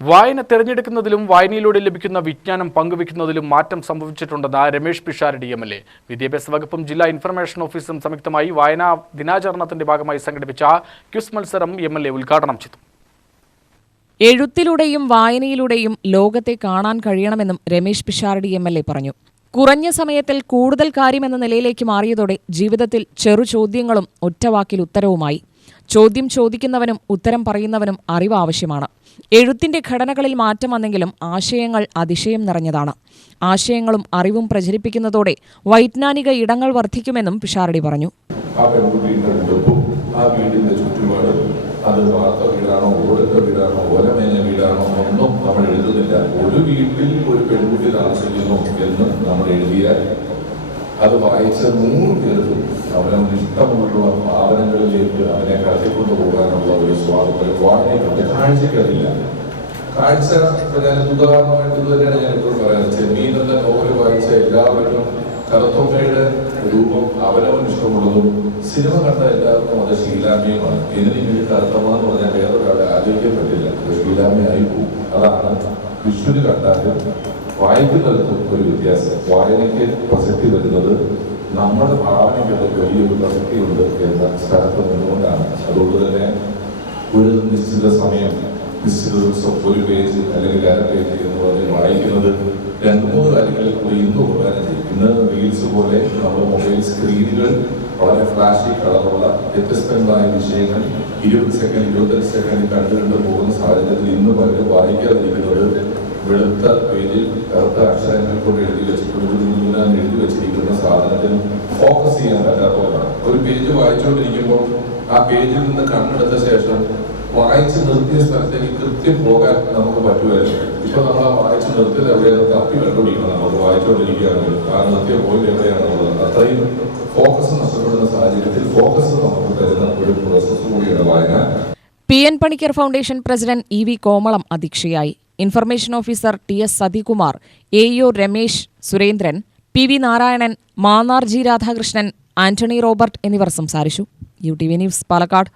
വായന തിരഞ്ഞെടുക്കുന്നതിലും വായനയിലൂടെ ലഭിക്കുന്ന വിജ്ഞാനം പങ്കുവയ്ക്കുന്നതിലും മാറ്റം സംഭവിച്ചിട്ടുണ്ടെന്ന് രമേഷ് പിഷാരടി എം.എൽ.എ. വിദ്യാഭ്യാസ വകുപ്പും ജില്ലാ ഇൻഫർമേഷൻ ഓഫീസും സംയുക്തമായി വായനാ ദിനാചരണത്തിന്റെ ഭാഗമായി സംഘടിപ്പിച്ച ക്വിസ് മത്സരം എം.എൽ.എ. ഉദ്ഘാടനം ചെയ്തു. എഴുത്തിലൂടെയും വായനയിലൂടെയും ലോകത്തെ കാണാൻ കഴിയണമെന്നും രമേഷ് പിഷാരടി എം.എൽ.എ. പറഞ്ഞു. കുറഞ്ഞ സമയത്തിൽ കൂടുതൽ കാര്യമെന്ന നിലയിലേക്ക് മാറിയതോടെ ജീവിതത്തിൽ ചെറു ചോദ്യങ്ങളും ഒറ്റവാക്കിൽ ഉത്തരവുമായി. ചോദ്യം ചോദിക്കുന്നവനും ഉത്തരം പറയുന്നവനും അറിവ് ആവശ്യമാണ്. എഴുത്തിന്റെ ഘടനകളിൽ മാറ്റം വന്നെങ്കിലും ആശയങ്ങൾ അതിശയം നിറഞ്ഞതാണ്. ആശയങ്ങളും അറിവും പ്രചരിപ്പിക്കുന്നതോടെ വൈജ്ഞാനിക ഇടങ്ങൾ വർദ്ധിക്കുമെന്നും പിഷാരടി പറഞ്ഞു. അത് വാർത്ത വീടാണോ ഓടുന്ന വീടാണോ ഓലമേഞ്ഞ വീടാണോ ഒന്നും നമ്മൾ എഴുതുന്നില്ല. ഒരു വീട്ടിൽ ഒരു പെൺകുട്ടി താമസിക്കുന്നു എന്ന് നമ്മൾ എഴുതിയാൽ അത് വായിച്ച 100 പേർക്ക് അവനവന് ഇഷ്ടമുള്ള ഭാവനകളിലേക്ക് അവനെ കടത്തിക്കൊണ്ടു പോകാനുള്ള ഒരു സ്വാതന്ത്ര്യം വായനയ്ക്കുണ്ട്. കാഴ്ചയ്ക്കതില്ല. കാഴ്ച ഞാൻ ഉദാഹരണമായിട്ട് ഇത് തന്നെയാണ് ഞാൻ എപ്പോഴും പറയാറ്. ചെമ്മീൻ എന്ന നോവൽ വായിച്ച എല്ലാവരും കറുത്തമ്മയുടെ രൂപം അവനവന് ഇഷ്ടമുള്ളതും സിനിമ കണ്ട എല്ലാവർക്കും അത് ശീലാമ്യമാണ്. ഇതിന് കറുത്തമ്മ എന്ന് പറഞ്ഞാൽ വേറൊരാളെ ആലോചിക്കാൻ പറ്റില്ല. ശീലാമ്യമായി പോകും. അതാണ് വിഷ്ണുവിന് കണ്ടാലും വായിക്കുന്നിടത്തും ഒരു വ്യത്യാസം. വായനയ്ക്ക് പ്രസക്തി വരുന്നത് നമ്മുടെ ഭാവനയ്ക്കത് വലിയൊരു പ്രസക്തിയുണ്ട് എന്ന സ്ഥലത്ത് നിന്നുകൊണ്ടാണ്. അതുകൊണ്ട് തന്നെ ഒരു നിശ്ചിത സമയം, നിശ്ചിത ദിവസം ഒരു പേജ് അല്ലെങ്കിൽ 1/2 പേജ് എന്ന് പറഞ്ഞ് വായിക്കുന്നത് 2-3 കാര്യങ്ങളിൽ കൂടി ഇന്ന് ഉപകാരം ചെയ്യും. ഇന്ന് റീൽസ് പോലെ നമ്മുടെ മൊബൈൽ സ്ക്രീനുകൾ വളരെ ഫ്ലാഷി കളറുള്ള വ്യത്യസ്തങ്ങളായ വിഷയങ്ങൾ 20 സെക്കൻഡ് 25 സെക്കൻഡ് കണ്ടുകൊണ്ട് പോകുന്ന സാഹചര്യത്തിൽ ഇന്ന് പലരും വായിക്കാതിരിക്കുന്നത് വെളുത്ത പേജിൽ കറുത്ത അക്ഷരങ്ങൾ കൊണ്ട് എഴുതി വെച്ചിരിക്കുന്ന സാധനത്തിൽ ഫോക്കസ് ചെയ്യാൻ പറ്റാത്തതാണ്. ഒരു പേജ് വായിച്ചുകൊണ്ടിരിക്കുമ്പോൾ ആ പേജിൽ നിന്ന് കണ്ണെടുത്ത ശേഷം വായിച്ച് നിർത്തിയ സ്ഥലത്തേക്ക് കൃത്യം പോകാൻ നമുക്ക് പറ്റുമായിരുന്നു. ഇപ്പൊ നമ്മൾ ആ വായിച്ച് നിർത്തിയത് എവിടെയാണ് തപ്പി കണ്ടുപിടിക്കണം. നമ്മൾ വായിച്ചുകൊണ്ടിരിക്കുകയാണെങ്കിൽ ആ നിർത്തിയ പോയിന്റ് എവിടെയാണെന്നുള്ളത് അത്രയും ഫോക്കസ് നഷ്ടപ്പെടുന്ന സാഹചര്യത്തിൽ ഫോക്കസ് നമുക്ക് തരുന്ന ഒരു പ്രോസസ് കൂടിയാണ് വായന. PN. Panicker foundation president EV. Komalam അധ്യക്ഷയായി. Information officer TS. Sathikumar, AEO. Ramesh Surendran, PV. Narayanan, Mannar G. Radhakrishnan, Antony Robert എന്നിവർ സംസാരിച്ചു. UTV news, Palakkad.